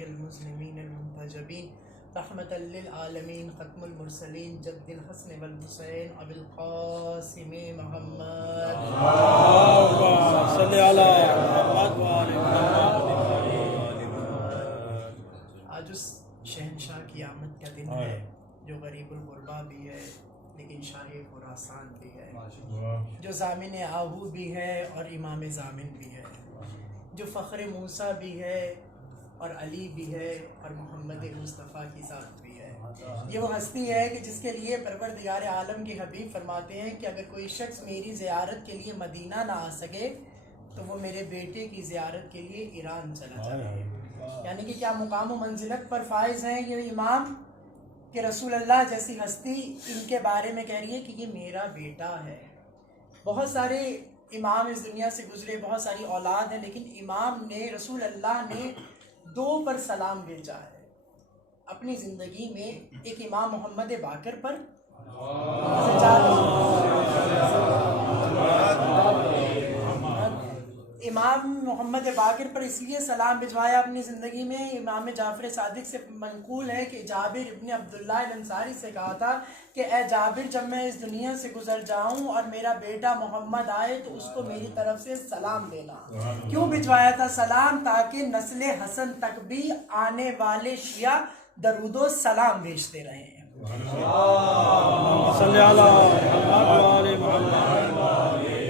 شفیع المذنبین المنتجبین رحمۃ للعالمین ختم المرسلین جد الحسن والحسین ابی القاسم محمد صلی اللہ آج اس شہنشاہ کی آمد کا دن ہے جو غریب الغربا بھی ہے لیکن شاہ خراسان بھی ہے، جو ضامن آہو بھی ہے اور امام ضامن بھی ہے، جو فخر موسیٰ بھی ہے اور علی بھی ہے اور محمد مصطفیٰ کی ذات بھی ہے۔ یہ وہ ہستی ہے کہ جس کے لیے پروردگار عالم کے حبیب فرماتے ہیں کہ اگر کوئی شخص میری زیارت کے لیے مدینہ نہ آ سکے تو وہ میرے بیٹے کی زیارت کے لیے ایران چلا جائے۔ یعنی کہ کیا مقام و منزلت پر فائز ہیں یہ امام کہ رسول اللہ جیسی ہستی ان کے بارے میں کہہ رہی ہے کہ یہ میرا بیٹا ہے۔ بہت سارے امام اس دنیا سے گزرے، بہت ساری اولاد ہیں، لیکن امام نے، رسول اللہ نے دو پر سلام بھیجا ہے اپنی زندگی میں، ایک امام محمد باقر پر، امام محمد باقر پر اس لیے سلام بھجوایا اپنی زندگی میں۔ امام جعفر صادق سے منقول ہے کہ جابر ابن عبداللہ الانصاری سے کہا تھا کہ اے جابر، جب میں اس دنیا سے گزر جاؤں اور میرا بیٹا محمد آئے تو اس کو میری طرف سے سلام دینا۔ کیوں بھجوایا تھا سلام؟ تاکہ نسل حسن تک بھی آنے والے شیعہ درود و سلام بھیجتے رہیں۔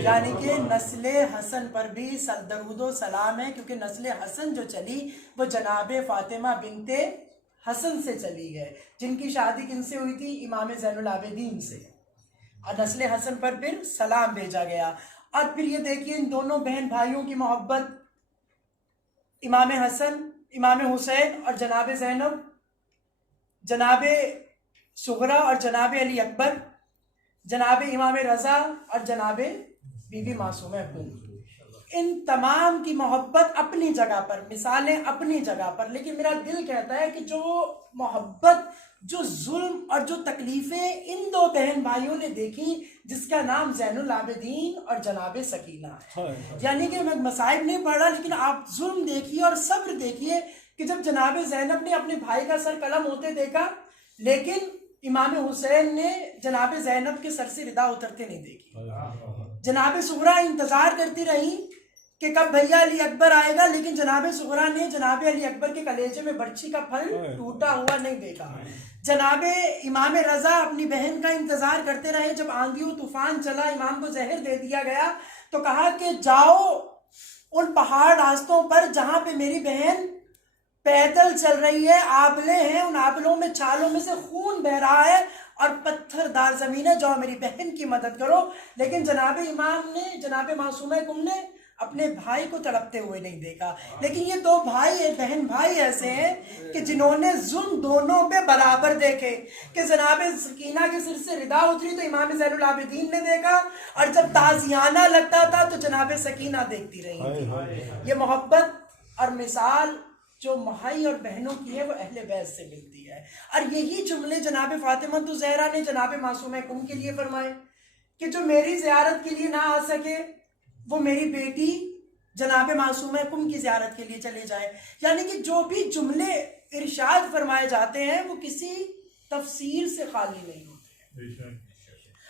یعنی کہ نسل حسن پر بھی درود و سلام ہے، کیونکہ نسل حسن جو چلی وہ جناب فاطمہ بنت حسن سے چلی ہے، جن کی شادی کن سے ہوئی تھی؟ امام زین العابدین سے، اور نسل حسن پر پھر سلام بھیجا گیا۔ اور پھر یہ دیکھیے ان دونوں بہن بھائیوں کی محبت، امام حسن، امام حسین اور جناب زینب، جناب صغرا اور جناب علی اکبر، جناب امام رضا اور جناب بی بی معصومہ کم، ان تمام کی محبت اپنی جگہ پر، مثالیں اپنی جگہ پر، لیکن میرا دل کہتا ہے کہ جو محبت، جو ظلم اور جو تکلیفیں ان دو بہن بھائیوں نے دیکھی، جس کا نام زین العابدین اور جناب سکینہ ہے، یعنی کہ میں مصائب نہیں پڑھ رہا، لیکن آپ ظلم دیکھیے اور صبر دیکھیے کہ جب جناب زینب نے اپنے بھائی کا سر قلم ہوتے دیکھا، لیکن امام حسین نے جناب زینب کے سر سے ردا اترتے نہیں دیکھی۔ جناب صغرا انتظار کرتی رہی کہ کب بھیا علی اکبر آئے گا، لیکن جناب صغرا نے جناب علی اکبر کے کلیجے میں برچھی کا پھل ٹوٹا ہوا نہیں دیکھا۔ جناب امام رضا اپنی بہن کا انتظار کرتے رہے، جب آندھی و طوفان چلا، امام کو زہر دے دیا گیا تو کہا کہ جاؤ ان پہاڑ راستوں پر جہاں پہ میری بہن پیدل چل رہی ہے، آبلے ہیں، ان آبلوں میں چھالوں میں سے خون بہ رہا ہے اور پتھر دار زمین ہے، جاؤ میری بہن کی مدد کرو۔ لیکن جناب امام نے، جناب معصومہ کم نے اپنے بھائی کو تڑپتے ہوئے نہیں دیکھا۔ لیکن یہ دو بھائی، بہن بھائی ایسے ہیں کہ جنہوں نے ظلم دونوں پہ برابر دیکھے، کہ جناب سکینہ کے سر سے ردا اتری تو امام زین العابدین نے دیکھا، اور جب تازیانہ لگتا تھا تو جناب سکینہ دیکھتی رہی تھی۔ یہ محبت اور مثال جو بھائی اور بہنوں کی ہے وہ اہل بیت سے ملتی ہے، اور یہی جملے جناب فاطمہ الزہرا نے جناب معصومہ کم کے لیے فرمائے کہ جو میری زیارت کے لیے نہ آ سکے وہ میری بیٹی جناب معصومہ کم کی زیارت کے لیے چلے جائے۔ یعنی کہ جو بھی جملے ارشاد فرمائے جاتے ہیں وہ کسی تفسیر سے خالی نہیں ہوتے،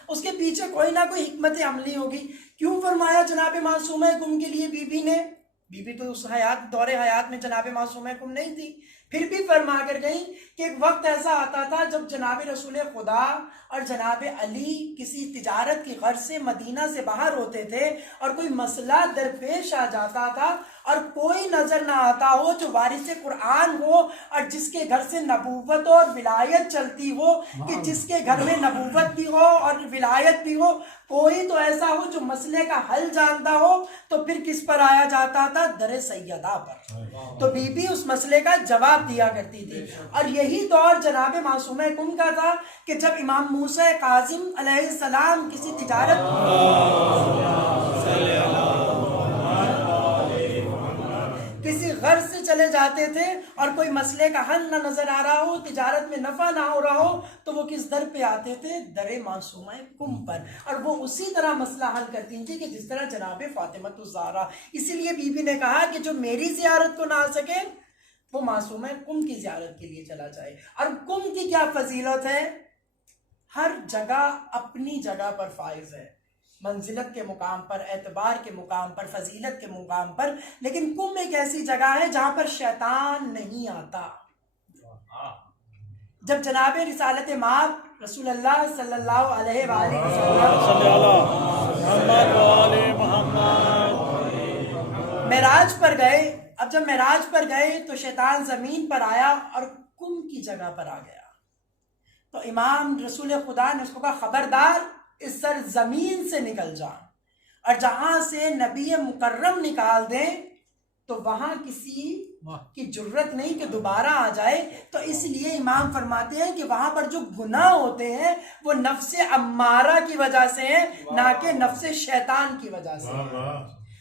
اس کے پیچھے کوئی نہ کوئی حکمت عملی ہوگی۔ کیوں فرمایا جناب معصومہ کم کے لیے؟ بی بی نے، بی بی تو اس دور حیات میں جناب معصومہ کم نہیں تھی، پھر بھی فرما کر گئی کہ ایک وقت ایسا آتا تھا جب جناب رسول خدا اور جناب علی کسی تجارت کی غرض سے مدینہ سے باہر ہوتے تھے، اور کوئی مسئلہ درپیش آ جاتا تھا اور کوئی نظر نہ آتا ہو جو وارث قرآن ہو اور جس کے گھر سے نبوت اور ولایت چلتی ہو، کہ جس کے گھر میں نبوت بھی ہو اور ولایت بھی ہو، کوئی تو ایسا ہو جو مسئلے کا حل جانتا ہو، تو پھر کس پر آیا جاتا تھا؟ در سیدہ پر۔ تو بی بی اس مسئلے کا جواب دیا کرتی تھی، اور یہی دور جناب معصومہ کم کا تھا کہ جب امام موسیٰ کاظم علیہ السلام کسی تجارت کسی غرض سے چلے جاتے تھے اور کوئی مسئلے کا حل نہ نظر آ رہا ہو، تجارت میں نفع نہ ہو رہا ہو، تو وہ کس در پہ آتے تھے؟ در معصومہ کم پر، اور وہ اسی طرح مسئلہ حل کرتی تھی کہ جس طرح جناب فاطمہ الزہرا۔ اسی لیے بی بی نے کہا کہ جو میری زیارت کو نہ آ سکے وہ معصوم ہے قم کی زیارت کے لیے چلا جائے. اور قم کی کیا فضیلت ہے؟ ہر جگہ اپنی جگہ پر فائز ہے، منزلت کے مقام پر، اعتبار کے مقام پر، فضیلت کے مقام پر. لیکن قم ایک ایسی جگہ ہے جہاں پر شیطان نہیں آتا. جب جناب رسالت مآب رسول اللہ صلی اللہ علیہ وآلہ وسلم معراج پر گئے، اب جب معراج پر گئے تو شیطان زمین پر آیا اور قم کی جگہ پر آ گیا. تو امام رسول خدا نے اس کو کہا خبردار اس سرزمین سے نکل جا، اور جہاں سے نبی مکرم نکال دیں تو وہاں کسی کی جرت نہیں کہ دوبارہ آ جائے. تو اس لیے امام فرماتے ہیں کہ وہاں پر جو گناہ ہوتے ہیں وہ نفس امارہ کی وجہ سے ہیں، نہ کہ نفس شیطان کی وجہ سے.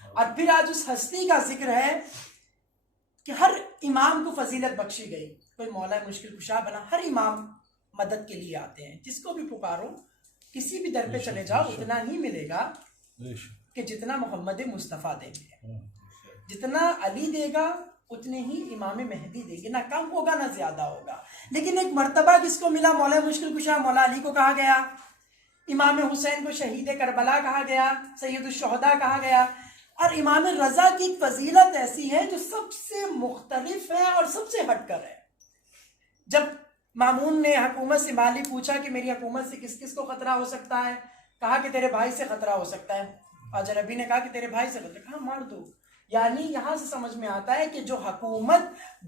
اور پھر آج اس ہستی کا ذکر ہے کہ ہر امام کو فضیلت بخشی گئی. کوئی مولا مشکل کشا بنا، ہر امام مدد کے لیے آتے ہیں. جس کو بھی پکارو، کسی بھی در پہ چلے جاؤ، اتنا ہی ملے گا کہ جتنا محمد مصطفیٰ دیں گے، جتنا علی دے گا اتنے ہی امام مہدی دیں گے، نہ کم ہوگا نہ زیادہ ہوگا. لیکن ایک مرتبہ کس کو ملا؟ مولا مشکل کشا مولا علی کو کہا گیا، امام حسین کو شہید کربلا کہا گیا، سید الشہداء کہا گیا. اور امام رضا کی ایک فضیلت ایسی ہے جو سب سے مختلف ہے اور سب سے ہٹ کر ہے. جب مامون نے حکومت سے مالی پوچھا کہ میری حکومت سے کس کس کو خطرہ ہو سکتا ہے، کہا کہ تیرے بھائی سے خطرہ ہو سکتا ہے. خواجہ ربی نے کہا کہ تیرے بھائی سے خطرہ، کہا مار دو. یعنی یہاں سے سمجھ میں آتا ہے کہ جو حکومت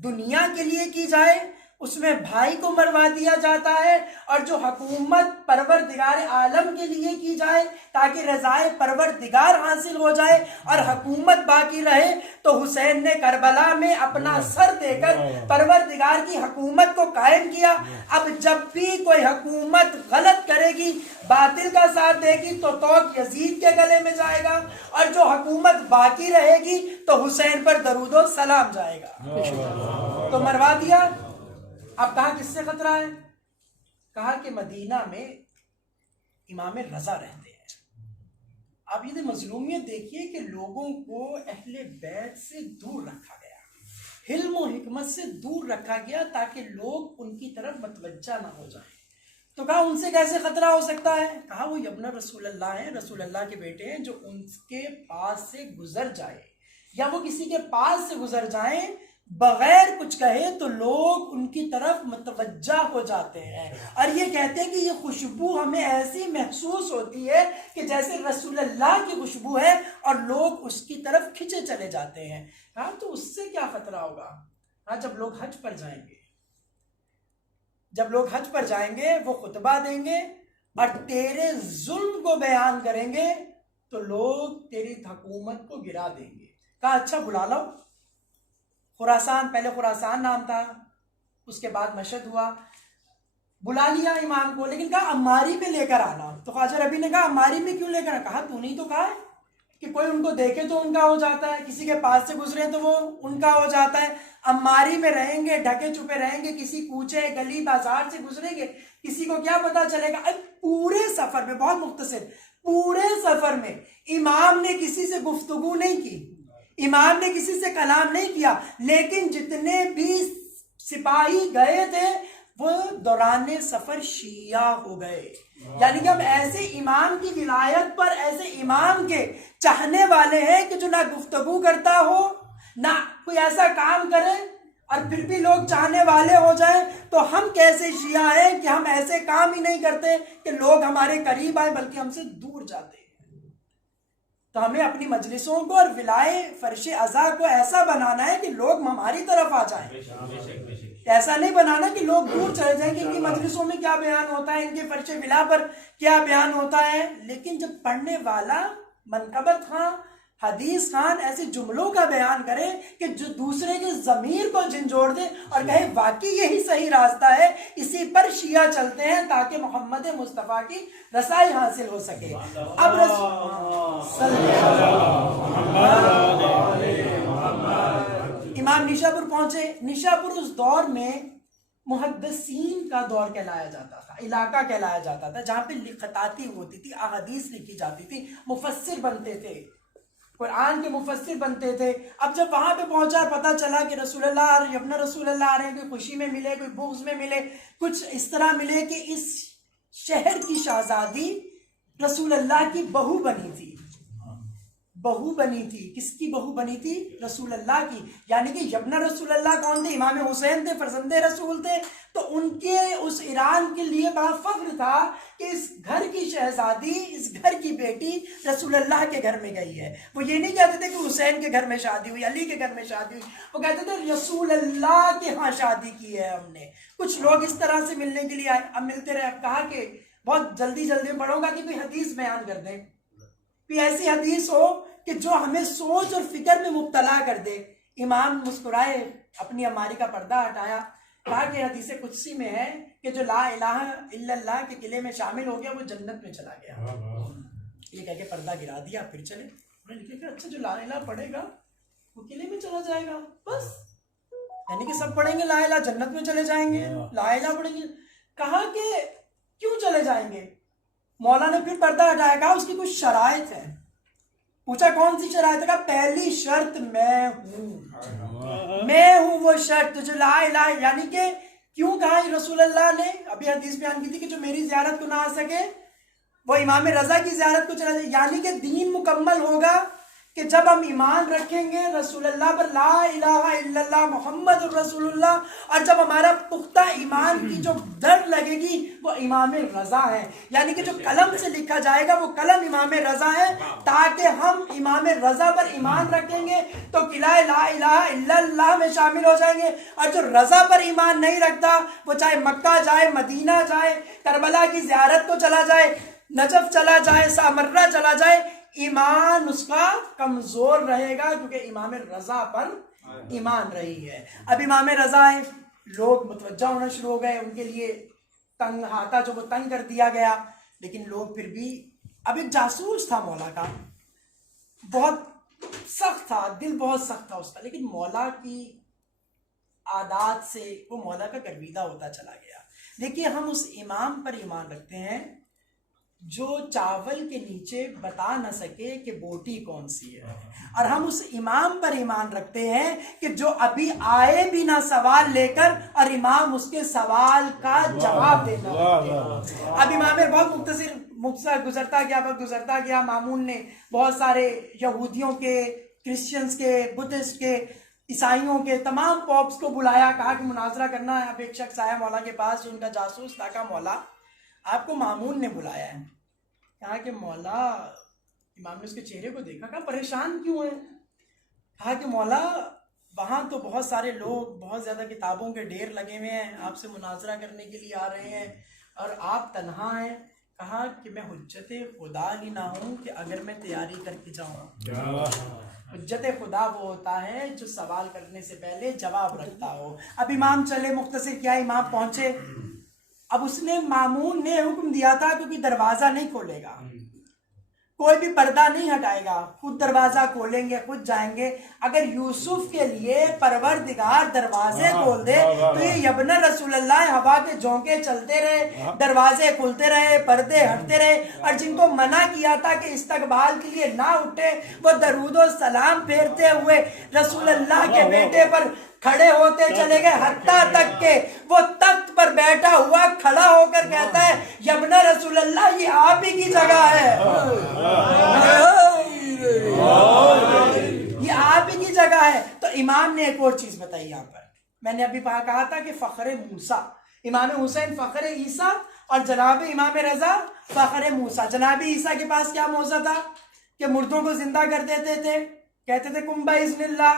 دنیا کے لیے کی جائے اس میں بھائی کو مروا دیا جاتا ہے، اور جو حکومت پروردگار عالم کے لیے کی جائے تاکہ رضائے پروردگار حاصل ہو جائے اور حکومت باقی رہے، تو حسین نے کربلا میں اپنا سر دے کر پروردگار کی حکومت کو قائم کیا. اب جب بھی کوئی حکومت غلط کرے گی، باطل کا ساتھ دے گی، تو توق یزید کے گلے میں جائے گا، اور جو حکومت باقی رہے گی تو حسین پر درود و سلام جائے گا. تو مروا دیا. اب کہا کس سے خطرہ ہے؟ کہا کہ مدینہ میں امام رضا رہتے ہیں. اب یہ مظلومیت دیکھیے کہ لوگوں کو اہل بیت سے دور رکھا گیا، حلم و حکمت سے دور رکھا گیا تاکہ لوگ ان کی طرف متوجہ نہ ہو جائیں. تو کہا ان سے کیسے خطرہ ہو سکتا ہے؟ کہا وہ ابن رسول اللہ ہیں، رسول اللہ کے بیٹے ہیں، جو ان کے پاس سے گزر جائے یا وہ کسی کے پاس سے گزر جائیں بغیر کچھ کہے تو لوگ ان کی طرف متوجہ ہو جاتے ہیں، اور یہ کہتے ہیں کہ یہ خوشبو ہمیں ایسی محسوس ہوتی ہے کہ جیسے رسول اللہ کی خوشبو ہے، اور لوگ اس کی طرف کھنچے چلے جاتے ہیں. ہاں تو اس سے کیا خطرہ ہوگا؟ ہاں جب لوگ حج پر جائیں گے، جب لوگ حج پر جائیں گے وہ خطبہ دیں گے اور تیرے ظلم کو بیان کریں گے تو لوگ تیری حکومت کو گرا دیں گے. کہا اچھا بلا لو. خراسان، پہلے خراسان نام تھا، اس کے بعد مشہد ہوا، بلا لیا امام کو، لیکن کہا اماری میں لے کر آنا. تو خواجہ ربی نے کہا اماری میں کیوں لے کر آنا؟ کہا تو نہیں تو کہا ہے کہ کوئی ان کو دیکھے تو ان کا ہو جاتا ہے، کسی کے پاس سے گزرے تو وہ ان کا ہو جاتا ہے. اماری میں رہیں گے، ڈھکے چھپے رہیں گے، کسی کوچے گلی بازار سے گزریں گے، کسی کو کیا پتا چلے گا. اب پورے سفر میں، بہت مختصر، پورے سفر میں امام نے کسی سے گفتگو نہیں کی، امام نے کسی سے کلام نہیں کیا، لیکن جتنے بھی سپاہی گئے تھے وہ دوران سفر شیعہ ہو گئے. یعنی کہ ہم ایسے امام کی ولایت پر، ایسے امام کے چاہنے والے ہیں کہ جو نہ گفتگو کرتا ہو، نہ کوئی ایسا کام کرے، اور پھر بھی لوگ چاہنے والے ہو جائیں. تو ہم کیسے شیعہ ہیں کہ ہم ایسے کام ہی نہیں کرتے کہ لوگ ہمارے قریب آئے بلکہ ہم سے دور جاتے ہیں. تو ہمیں اپنی مجلسوں کو اور ولائے فرش عزا کو ایسا بنانا ہے کہ لوگ ہماری طرف آ جائیں. ایسا نہیں بنانا کہ لوگ دور چلے جائیں کہ ان کی مجلسوں میں کیا بیان ہوتا ہے، ان کے فرش ولا پر کیا بیان ہوتا ہے. لیکن جب پڑھنے والا منقبت خان، حدیث خان ایسے جملوں کا بیان کرے کہ جو دوسرے کے ضمیر کو جھنجھوڑ دے اور کہے واقعی یہی صحیح راستہ ہے، اسی پر شیعہ چلتے ہیں تاکہ محمد مصطفیٰ کی رسائی حاصل ہو سکے. اب امام نیشاپور پہنچے. نیشاپور اس دور میں محدثین کا دور کہلایا جاتا تھا، علاقہ کہلایا جاتا تھا، جہاں پہ خطاطی ہوتی تھی، احادیث لکھی جاتی تھی، مفسر بنتے تھے. قرآن کے مفسر بنتے تھے. اب جب وہاں پہ پہنچا پتہ چلا کہ رسول اللہ ابن رسول اللہ آ رہے ہیں, کوئی خوشی میں ملے, کوئی بغض میں ملے, کچھ اس طرح ملے کہ اس شہر کی شہزادی رسول اللہ کی بہو بنی تھی. بہو بنی تھی. کس کی بہو بنی تھی؟ رسول اللہ کی. یعنی کہ یبن رسول اللہ کون تھے؟ امام حسین تھے, فرزند رسول تھے. تو ان کے اس ایران کے لیے بڑا فخر تھا کہ اس گھر کی شہزادی, اس گھر کی بیٹی رسول اللہ کے گھر میں گئی ہے. وہ یہ نہیں کہتے تھے کہ حسین کے گھر میں شادی ہوئی, علی کے گھر میں شادی ہوئی, وہ کہتے تھے رسول اللہ کے ہاں شادی کی ہے ہم نے. کچھ لوگ اس طرح سے ملنے کے لیے آئے, اب ملتے رہے. اب کہا کہ بہت جلدی پڑھوں گا کہ کوئی حدیث بیان کر دیں, کوئی ایسی حدیث ہو کہ جو ہمیں سوچ اور فکر میں مبتلا کر دے. امام مسکرائے, اپنی الماری کا پردہ ہٹایا, کہا کہ حدیث قدسی میں ہے کہ جو لا الہ الا اللہ کے قلعے میں شامل ہو گیا وہ جنت میں چلا گیا. یہ کہہ کے پردہ گرا دیا, پھر چلے. انہوں نے لکھا کہ اچھا جو لا الہ پڑھے گا وہ قلعے میں چلا جائے گا, بس. یعنی کہ سب پڑھیں گے لا الہ جنت میں چلے جائیں گے, لا الہ پڑھیں گے. کہا کہ کیوں چلے جائیں گے؟ مولا نے پھر پردہ ہٹایا, کہا اس کی کچھ شرائط ہے. پوچھا کون سی شرائط ہے؟ کہا پہلی شرط میں ہوں وہ شرط جو لا الہ. یعنی کہ کیوں کہا رسول اللہ نے؟ ابھی حدیث بیان کی تھی کہ جو میری زیارت کو نہ آ سکے وہ امام رضا کی زیارت کو چلا جائے. یعنی کہ دین مکمل ہوگا کہ جب ہم ایمان رکھیں گے رسول اللہ پر, لا الہ الا اللہ محمد الرسول اللہ, اور جب ہمارا پختہ ایمان کی جو در لگے گی وہ امام رضا ہے. یعنی کہ جو قلم سے لکھا جائے گا وہ قلم امام رضا ہے, تاکہ ہم امام رضا پر ایمان رکھیں گے تو قلعہ لا الہ الا اللہ میں شامل ہو جائیں گے. اور جو رضا پر ایمان نہیں رکھتا وہ چاہے مکہ جائے, مدینہ جائے, کربلا کی زیارت کو چلا جائے, نجف چلا جائے, سامرہ چلا جائے, ایمان اس کا کمزور رہے گا, کیونکہ امام رضا پر ایمان رہی ہے. اب امام رضا ہے, لوگ متوجہ ہونا شروع ہو گئے, ان کے لیے تنگ ہاتھا جو وہ تنگ کر دیا گیا. لیکن لوگ پھر بھی, اب ایک جاسوس تھا مولا کا, بہت سخت تھا, دل بہت سخت تھا اس کا, لیکن مولا کی عادات سے وہ مولا کا گرویدہ ہوتا چلا گیا. دیکھیے ہم اس امام پر ایمان رکھتے ہیں جو چاول کے نیچے بتا نہ سکے کہ بوٹی کون سی ہے, اور ہم اس امام پر ایمان رکھتے ہیں کہ جو ابھی آئے بھی نہ سوال لے کر اور امام اس کے سوال کا جواب دینا. اب امام بہت مختصر گزرتا گیا. مامون نے بہت سارے یہودیوں کے, کرسچنز کے, بدھسٹ کے, عیسائیوں کے تمام پوپس کو بلایا, کہا کہ مناظرہ کرنا ہے. اب ایک شخص آیا مولا کے پاس جو ان کا جاسوس تھا, کہا مولا آپ کو مامون نے بلایا ہے. کہا کہ مولا, امام نے اس کے چہرے کو دیکھا, کہا پریشان کیوں ہیں؟ کہا کہ مولا وہاں تو بہت سارے لوگ, بہت زیادہ کتابوں کے ڈھیر لگے ہوئے ہیں, آپ سے مناظرہ کرنے کے لیے آ رہے ہیں اور آپ تنہا ہیں. کہا کہ میں حجت خدا ہی نہ ہوں کہ اگر میں تیاری کر کے جاؤں. حجت خدا وہ ہوتا ہے جو سوال کرنے سے پہلے جواب رکھتا ہو. اب امام چلے, مختصر کیا, امام پہنچے. اب اس نے, مامون نے حکم دیا تھا کیونکہ دروازہ نہیں کھولے گا, کوئی بھی پردہ نہیں ہٹائے گا, خود دروازہ کھولیں گے, خود جائیں گے. اگر یوسف کے لیے پروردگار دروازے کھول دے تو یہ ابن رسول اللہ ہوا کے جھونکے چلتے رہے, دروازے کھلتے رہے, پردے ہٹتے رہے, اور جن کو منع کیا تھا کہ استقبال کے لیے نہ اٹھے وہ درود و سلام پھیرتے ہوئے رسول اللہ کے بیٹے پر کھڑے ہوتے چلے گئے, حتیٰ تک کہ وہ تخت پر بیٹھا ہوا کھڑا ہو کر کہتا ہے یبن رسول اللہ یہ آپ ہی کی جگہ ہے, یہ آپ ہی کی جگہ ہے. تو امام نے ایک اور چیز بتائی یہاں پر, میں نے ابھی کہا تھا کہ فخر موسیٰ, امام حسین فخر عیسیٰ اور جناب امام رضا فخر موسیٰ. جناب عیسیٰ کے پاس کیا موضوع تھا کہ مردوں کو زندہ کر دیتے تھے, کہتے تھے کم باذن اللہ,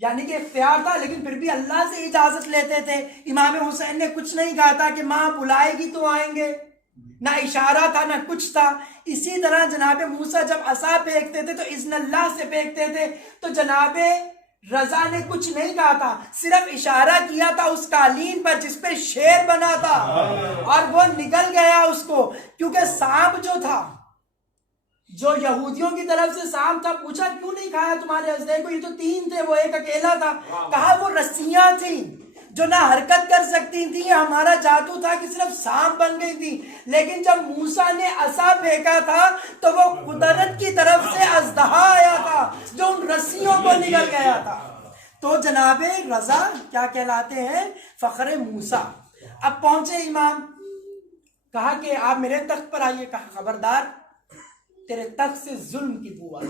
یعنی کہ اختیار تھا لیکن پھر بھی اللہ سے اجازت لیتے تھے. امام حسین نے کچھ نہیں کہا تھا کہ ماں بلائے گی تو آئیں گے, نہ اشارہ تھا نہ کچھ تھا. اسی طرح جناب موسیٰ جب عصا پھینکتے تھے تو اذن اللہ سے پھینکتے تھے, تو جناب رضا نے کچھ نہیں کہا تھا, صرف اشارہ کیا تھا اس قالین پر جس پہ شیر بنا تھا, اور وہ نکل گیا اس کو, کیونکہ سانپ جو تھا, جو یہودیوں کی طرف سے سانپ تھا, پوچھا کیوں نہیں کھایا تمہارے حضرت کو, یہ تو 3 تھے وہ ایک اکیلا تھا. کہا وہ رسیاں تھیں جو نہ حرکت کر سکتی تھی، ہمارا جادو تھا کہ صرف سانپ بن گئی تھی، لیکن جب موسیٰ نے عصا پھینکا تھا تو وہ قدرت کی طرف سے اژدہا آیا تھا جو ان رسیوں کو نگل گیا تھا۔ تو جناب رضا کیا کہلاتے ہیں؟ فخر موسیٰ۔ اب پہنچے امام، کہا کہ آپ میرے تخت پر آئیے، کہا خبردار، تیرے تخت سے ظلم کی بو آئی،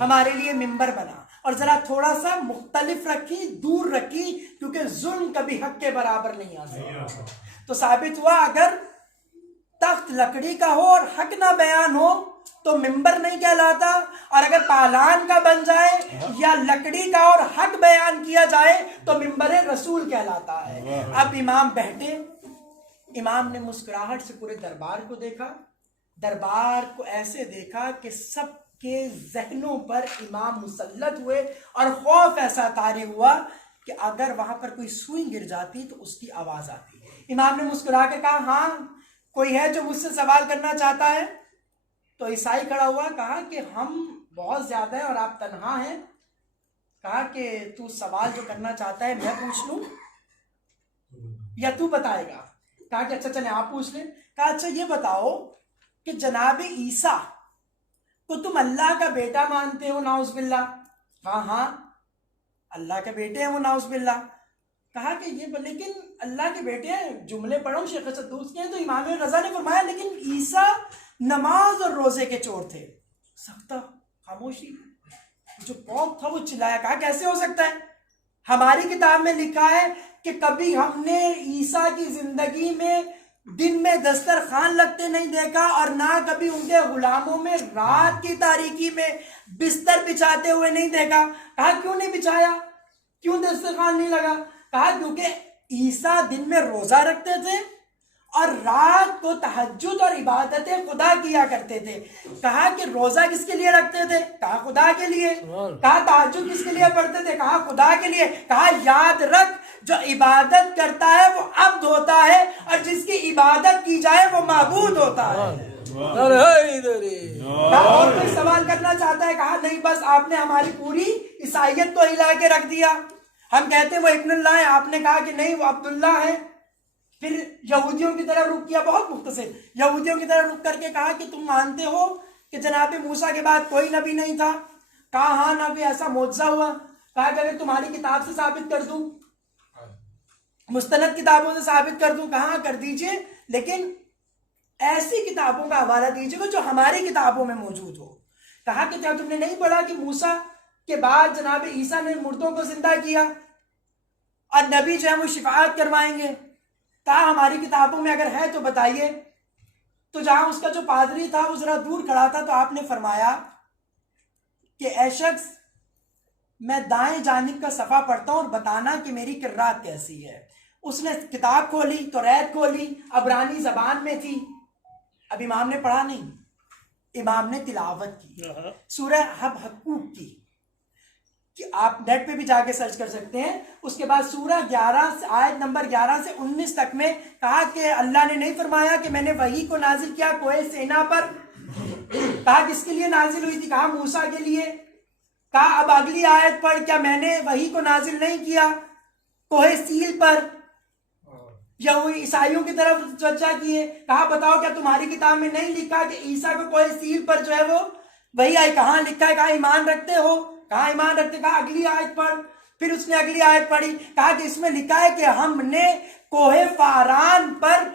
ہمارے لیے ممبر بنا، اور ذرا تھوڑا سا مختلف رکھی، دور رکھی، کیونکہ ظلم کبھی حق کے برابر نہیں آ سکتا۔ تو ثابت ہوا اگر تخت لکڑی کا ہو اور حق نہ بیان ہو تو ممبر نہیں کہلاتا، اور اگر پالان کا بن جائے یا لکڑی کا اور حق بیان کیا جائے تو ممبر رسول کہلاتا ہے۔ اب امام بیٹھے، امام نے مسکراہٹ سے پورے دربار کو دیکھا، دربار کو ایسے دیکھا کہ سب کے ذہنوں پر امام مسلط ہوئے، اور خوف ایسا طاری ہوا کہ اگر وہاں پر کوئی سوئی گر جاتی تو اس کی آواز آتی۔ امام نے مسکرا کے کہا ہاں کوئی ہے جو مجھ سے سوال کرنا چاہتا ہے؟ تو عیسائی کھڑا ہوا، کہا کہ ہم بہت زیادہ ہیں اور آپ تنہا ہیں، کہا کہ تو سوال جو کرنا چاہتا ہے میں پوچھ لوں یا تو بتائے گا؟ کہا کہ اچھا چلیں آپ پوچھ لیں۔ کہا اچھا یہ بتاؤ کہ جناب عیسیٰ کو تم اللہ کا بیٹا مانتے ہو نعوذ باللہ؟ کہا ہاں اللہ کے بیٹے ہیں وہ نعوذ باللہ۔ کہا کہ یہ لیکن اللہ کے بیٹے ہیں، جملے پڑھو شیخ سدوس کے ہیں، تو امام رضا نے فرمایا لیکن عیسیٰ نماز اور روزے کے چور تھے۔ سکتہ، خاموشی، جو پوپ تھا وہ چلایا، کہا کیسے ہو سکتا ہے؟ ہماری کتاب میں لکھا ہے کہ کبھی ہم نے عیسیٰ کی زندگی میں دن میں دسترخوان لگتے نہیں دیکھا، اور نہ کبھی ان کے غلاموں میں رات کی تاریکی میں بستر بچھاتے ہوئے نہیں دیکھا۔ کہا کیوں نہیں بچھایا، کیوں دسترخوان نہیں لگا؟ کہا کیونکہ عیسیٰ دن میں روزہ رکھتے تھے اور رات کو تہجد اور عبادت خدا کیا کرتے تھے۔ کہا کہ روزہ کس کے لیے رکھتے تھے؟ کہا خدا کے لیے۔ کہا تہجد کس کے لیے پڑھتے تھے؟ کہا خدا کے لیے۔ کہا یاد رکھ جو عبادت کرتا ہے وہ عبد ہوتا ہے، اور جس کی عبادت کی جائے وہ معبود ہوتا ہے۔ کہا اور کوئی سوال کرنا چاہتا ہے؟ کہا نہیں، بس آپ نے ہماری پوری عیسائیت کو ہلا کے رکھ دیا، ہم کہتے ہیں وہ ابن اللہ ہے، آپ نے کہا کہ نہیں وہ عبداللہ ہے۔ پھر یہودیوں کی طرح رخ کیا، بہت مختصر، یہودیوں کی طرح رخ کر کے کہا کہ تم مانتے ہو کہ جناب موسیٰ کے بعد کوئی نبی نہیں تھا؟ کہا ہاں نہ کوئی ایسا معجزہ ہوا۔ کہا کہ اگر تمہاری کتاب سے ثابت کر دوں، مستند کتابوں سے ثابت کر دوں؟ کہاں کر دیجئے، لیکن ایسی کتابوں کا حوالہ دیجئے گا جو ہماری کتابوں میں موجود ہو۔ کہا کہ کیا تم نے نہیں پڑھا کہ موسیٰ کے بعد جناب عیسیٰ نے مردوں کو زندہ کیا اور نبی جو ہے وہ شفاعت کروائیں گے؟ کہا ہماری کتابوں میں اگر ہے تو بتائیے۔ تو جہاں اس کا جو پادری تھا وہ ذرا دور کھڑا تھا، تو آپ نے فرمایا کہ اے شخص میں دائیں جانب کا صفحہ پڑھتا ہوں اور بتانا کہ میری قرات کیسی ہے۔ اس نے کتاب کھولی تو ریت کھولی، عبرانی زبان میں تھی۔ اب امام نے پڑھا نہیں، امام نے تلاوت کی سورہ حبقوق کی، کہ آپ نیٹ پہ بھی جا کے سرچ کر سکتے ہیں۔ اس کے بعد سورہ 11 سے آیت نمبر 11 سے 19 تک میں کہا کہ اللہ نے نہیں فرمایا کہ میں نے وحی کو نازل کیا کوہ سینا پر؟ کہا کس کے لیے نازل ہوئی تھی؟ کہا موسیٰ کے لیے۔ کہا اب اگلی آیت پڑھ، کیا میں نے وحی کو نازل نہیں کیا کوہ سیل پر؟ یا وہ عیسائیوں کی طرف توجہ کیے۔ کہا بتاؤ کیا تمہاری کتاب میں نہیں لکھا کہ عیسیٰ کو کوہ سیل پر جو ہے وہ وحی آئی؟ کہاں لکھا ہے؟ کہا ایمان رکھتے ہو؟ کہا ایمان رکھتے۔ کہا اگلی آیت پڑھ۔ پھر اس نے اگلی آیت پڑھی، کہا کہ اس میں لکھا ہے کہ ہم نے کوہ فاران پر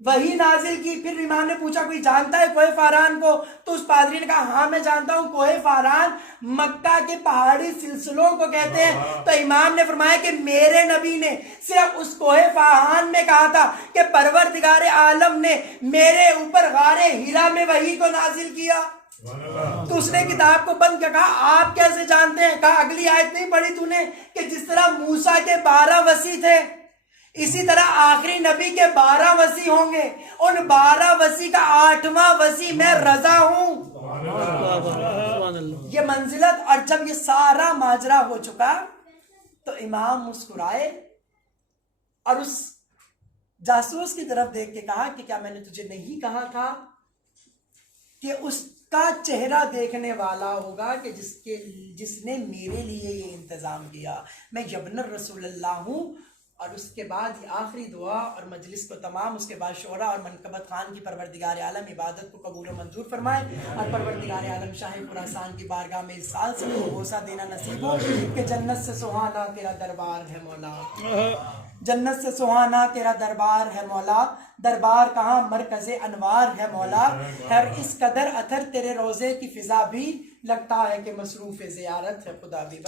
وحی نازل کی۔ پھر امام نے پوچھا کوئی جانتا ہے کوہ فاران کو؟ تو اس پادری نے کہا ہاں میں جانتا ہوں، کوہ فاران مکہ کے پہاڑی سلسلوں کو کہتے ہیں۔ تو امام نے فرمایا کہ میرے نبی نے صرف اس کوہ فاران میں کہا تھا کہ پروردگار عالم نے میرے اوپر غار ہیرا میں وحی کو نازل کیا۔ تو اس نے کتاب کو بند کیا۔ کہا آپ کیسے جانتے ہیں؟ کہا اگلی آیت نہیں پڑھی تو نے کہ جس طرح موسیٰ کے 12 وصی تھے، اسی طرح آخری نبی کے 12 وصی ہوں گے، ان 12 وصی کا 8واں وصی میں رضا ہوں۔ یہ منزلت۔ اور جب یہ سارا ماجرا ہو چکا تو امام مسکرائے اور اس جاسوس کی طرف دیکھ کے کہا کہ کیا میں نے تجھے نہیں کہا تھا کہ اس کا چہرہ دیکھنے والا ہوگا کہ جس نے میرے لیے یہ انتظام کیا؟ میں ابن رسول اللہ ہوں، اور اس کے بعد یہ آخری دعا اور مجلس کو تمام، اس کے بعد شعراء اور منقبت خان کی پروردگار عالم عبادت کو قبول و منظور فرمائے، اور پروردگار عالم شاہ خراسان کی بارگاہ میں اس سال سے کو بوسہ دینا نصیب ہو کہ جنت سے سہانا تیرا دربار ہے مولا، جنت سے سہانا تیرا دربار ہے مولا، دربار کہاں مرکز انوار ہے مولا، ہر اس قدر اثر تیرے روزے کی فضا بھی لگتا ہے کہ مصروف زیارت ہے خدا بھی۔